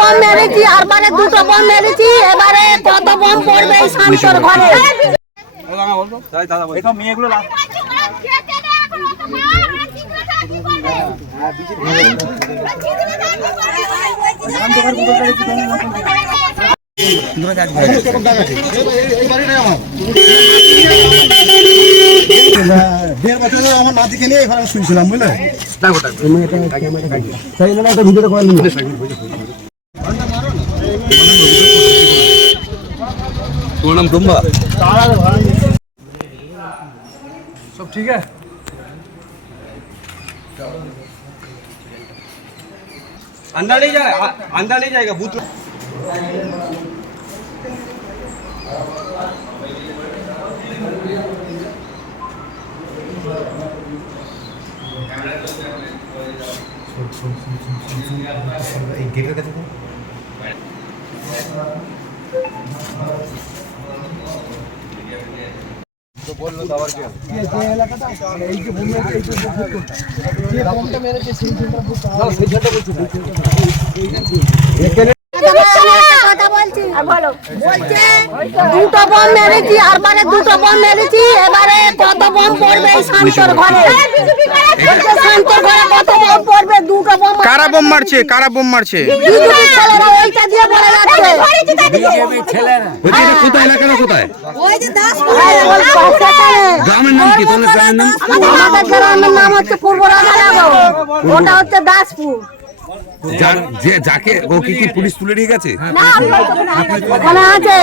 Bomb মেরেছি আর বারে দুটো বম মেরেছি এবারে কত বম পড়বে এই শান্তর ঘরে দেড় বছর আমার নাতিকে নিয়ে এখানে শুয়েছিলাম বুঝলে তোমার নাম ব্রহ্মা सब ठीक है? अंदर नहीं जाएगा अंदर नहीं जाएगा भूत বলছি। আর বারে দুটো কত বম পড়বে শান্তর ঘরে? শান্তর ঘরে কত পড়বে দুটো বম কারা বোম মারছে? কারা বোম মারছে? ছেলেরা। ওইটা দিয়ে বলে যাচ্ছে এটা কোথায়? এলাকাটা কোথায় ওই সেখানে গ্রামের নাম কি? তোমাদের গ্রামের নাম? আমাদের গ্রামের নাম হচ্ছে পূর্ব ওটা হচ্ছে দাসপুর। যে যাকে ও কি কি পুলিশ তুলে নিয়ে গেছে? ওখানে আছে।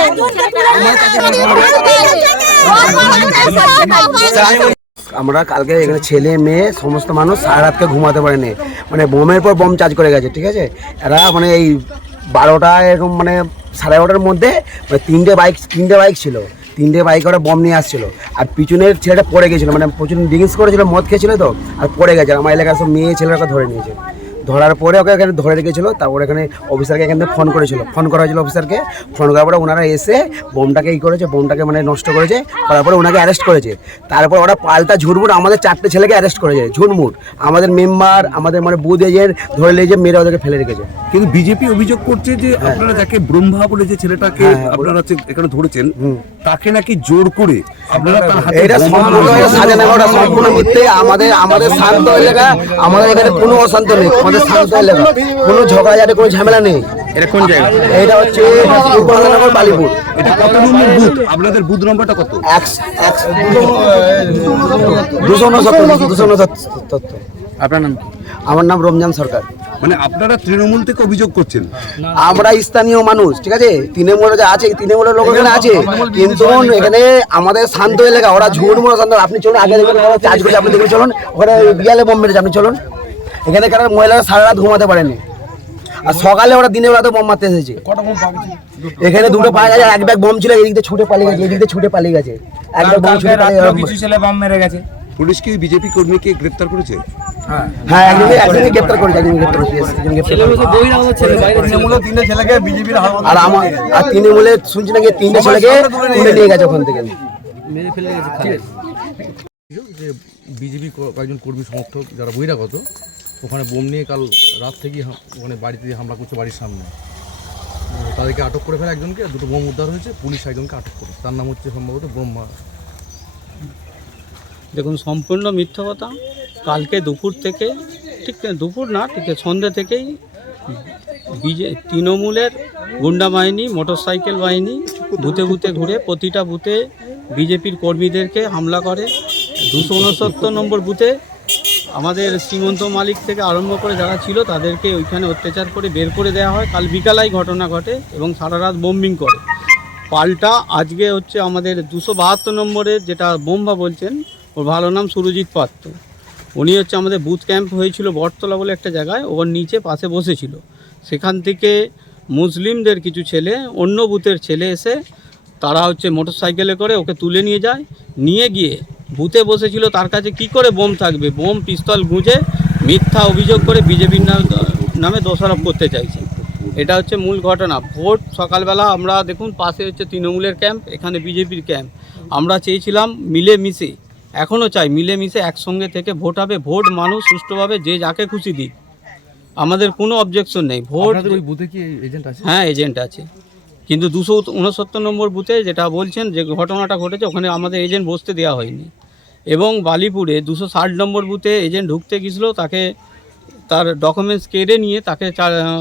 আমরা কালকে এখানে ছেলে, মেয়ে, সমস্ত মানুষ সারা রাতকে ঘুমাতে পারেনি। মানে বোমের পর বোম চার্জ করে গেছে, ঠিক আছে? এরা মানে এই বারোটা এরকম মানে সাড়ে এগারোটার মধ্যে মানে তিনটে বাইক তিনটে বাইক ছিল। তিনটে বাইক ওরা বম নিয়ে আসছিল। আর পিছনের ছেলেটা পড়ে গেছিল মানে প্রচুর ড্রিঙ্কস করেছিল, মদ খেয়েছিল তো, আর পড়ে গেছে। আমার এলাকার সব মেয়ে ছেলেরা ধরে নিয়েছে। ধরার পরে ওকে এখানে ধরে রেখেছিল তারপরে এখানে অফিসারকে এখান থেকে ফোন করেছিল। ফোন করা হয়েছিল অফিসারকে ফোন করার পরে ওনারা এসে বোমটাকে ই করেছে বোমটাকে মানে নষ্ট করেছে করার পরে ওনাকে অ্যারেস্ট করেছে। তারপর ওরা পাল্টা ঝুটমুট আমাদের চারটে ছেলেকে অ্যারেস্ট করেছে ঝুটমুট আমাদের মেম্বার আমাদের মানে বুথ এজেন্ট ধরে নিয়ে যে মেরে ওদেরকে ফেলে রেখেছে। কিন্তু বিজেপি অভিযোগ করছে যে আপনারা যাকে ব্রহ্মা বলে যে ছেলেটাকে হ্যাঁ, হ্যাঁ, আপনারা এখানে ধরেছেন তাকে নাকি জোর করে আপনারা এটা সম্পূর্ণ সাজানো সম্পূর্ণ মিথ্যে। আমাদের আমাদের শান্ত এলাকা আমাদের এখানে কোনো অশান্ত নেই। আমাদের শান্ত এলাকা কোনো ঝগড়াঝাটি কোনো ঝামেলা নেই। এটা কোন জায়গা? এটা হচ্ছে পূর্বনগর বালিপুর। এটা কত নম্বর বুথ? আপনাদের বুথ নম্বরটা কত? দুশো উনসত্তর দুশো উনসত্তর আপনার নাম আমার নাম রমজান সরকার। মানে আপনারা তৃণমূল থেকে অভিযোগ করছেন? আমরা স্থানীয় মানুষ ঠিক আছে? তৃণমূল যে আছে তৃণমূলের লোক এখানে আছে। কিন্তু এখানে আমাদের শান্ত এলাকা ওরা ঝুট মোড় শান্ত। আপনি চলুন আগে দেখবেন চার্জ আপনি দেখে চলুন। ওখানে বিয়ালে বোম মেরেছে আপনি চলুন। এখানে কারণ মহিলারা সারা রাত ঘুমাতে পারেনি। আর সকালে ওরা দিনের বেলাতে বোম মারতে এসেছে। এখানে দুটো পাওয়া গেছে এক ব্যাগ বোম ছিল এদিক দিয়ে ছুটে পালিয়ে গেছে এদিক দিয়ে ছুটে পালিয়ে গেছে। এক ব্যাগ বোম ছুটে পালিয়ে গেছে। পুলিশ কি বিজেপি কর্মীকে গ্রেফতার করেছে? হ্যাঁ। একজনকে একজনকে গ্রেপ্তার করেছে একজনকে গ্রেপ্তার করেছে একজনকে গ্রেপ্তার তিনটে ছেলেকে বিজেপির আর আমার আর তৃণমূলে শুনছি নাকি তিনটে ছেলেকে তুলে নিয়ে গেছে। ওখান থেকে। যে বিজেপি কয়েকজন কর্মী সমর্থক যারা বহিরাগত ওখানে বোম নিয়ে কাল রাত থেকেই ওখানে বাড়িতে হামলা করছে বাড়ির সামনে। তাদেরকে আটক করে ফেলে একজনকে দুটো বোম উদ্ধার হয়েছে, পুলিশ একজনকে আটক করে তার নাম হচ্ছে সম্ভবত ব্রহ্মা। দেখুন, সম্পূর্ণ মিথ্যা কথা। কালকে দুপুর থেকে, ঠিক, দুপুর না, ঠিক সন্ধ্যে থেকেই বিজে, তৃণমূলের গুন্ডা বাহিনী, মোটরসাইকেল বাহিনী বুথে বুথে ঘুরে, প্রতিটা বুথে বিজেপির কর্মীদেরকে হামলা করে। দুশো উনসত্তর নম্বর বুথে আমাদের শ্রীমন্ত মালিক থেকে আরম্ভ করে যারা ছিল তাদেরকে ওইখানে অত্যাচার করে বের করে দেওয়া হয়। কাল বিকালাই ঘটনা ঘটে এবং সারা রাত বোম্বিং করে। পাল্টা আজকে হচ্ছে আমাদের দুশো বাহাত্তর নম্বরের যেটা বোম্বা বলছেন, ওর ভালো নাম সুরজিৎ পাত্র। উনি হচ্ছে আমাদের বুথ ক্যাম্প হয়েছিল বটতলা বলে একটা জায়গায়, ওর নিচে পাশে বসেছিল। সেখান থেকে মুসলিমদের কিছু ছেলে, অন্য বুথের ছেলে এসে তারা হচ্ছে মোটরসাইকেলে করে ওকে তুলে নিয়ে যায়। নিয়ে গিয়ে বুথে বসেছিল তার কাছে কি করে বোম থাকবে? বোম পিস্তল গুঁজে মিথ্যা অভিযোগ করে বিজেপির নামে দোষারোপ করতে চাইছে। এটা হচ্ছে মূল ঘটনা। ভোট সকালবেলা আমরা দেখুন পাশে হচ্ছে তৃণমূলের ক্যাম্প এখানে বিজেপির ক্যাম্প। আমরা চেয়েছিলাম মিলে মিশে এখনও চাই মিলে মিশে একসঙ্গে থেকে ভোট হবে। ভোট মানুষ সুষ্ঠুভাবে যে যাকে খুশি দিক। আমাদের কোনো অবজেকশন নেই। ভোট হ্যাঁ এজেন্ট আছে। কিন্তু দুশো উনসত্তর নম্বর বুথে যেটা বলছেন যে ঘটনাটা ঘটেছে ওখানে আমাদের এজেন্ট বসতে দেওয়া হয়নি। এবং বালিপুরে দুশো ষাট নম্বর বুথে এজেন্ট ঢুকতে গেছিল তাকে তার ডকুমেন্টস কেড়ে নিয়ে তাকে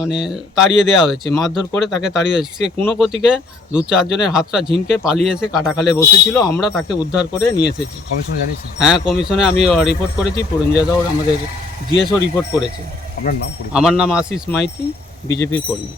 মানে তাড়িয়ে দেওয়া হয়েছে মারধর করে তাকে তাড়িয়ে সে কোনো গতিকে দু চারজনের হাতটা ঝিমকে পালিয়ে এসে কাটাখালে বসেছিল আমরা তাকে উদ্ধার করে নিয়ে এসেছি। কমিশনে জানিয়েছেন হ্যাঁ কমিশনে আমি রিপোর্ট করেছি পুরঞ্জয় দাও আমাদের জিএসও রিপোর্ট করেছে। আপনার নাম আমার নাম আশিস মাইতি বিজেপির কর্মী।